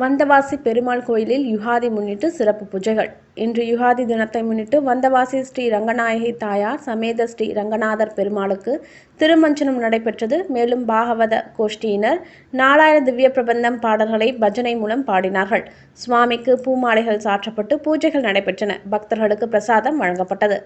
வந்தவாசி பெருமாள் கோயிலில் யுகாதி முன்னிட்டு சிறப்பு பூஜைகள். இன்று யுகாதி தினத்தை முன்னிட்டு வந்தவாசி ஸ்ரீ ரங்கநாயகி தாயார் சமேத ஸ்ரீ ரங்கநாதர் பெருமாளுக்கு திருமஞ்சனம் நடைபெற்றது. மேலும் பாகவத கோஷ்டியினர் 4000 திவ்ய பிரபந்தம் பாடல்களை பஜனை மூலம் பாடினார்கள். சுவாமிக்கு பூமாலைகள் சாற்றப்பட்டு பூஜைகள் நடைபெற்றன. பக்தர்களுக்கு பிரசாதம் வழங்கப்பட்டது.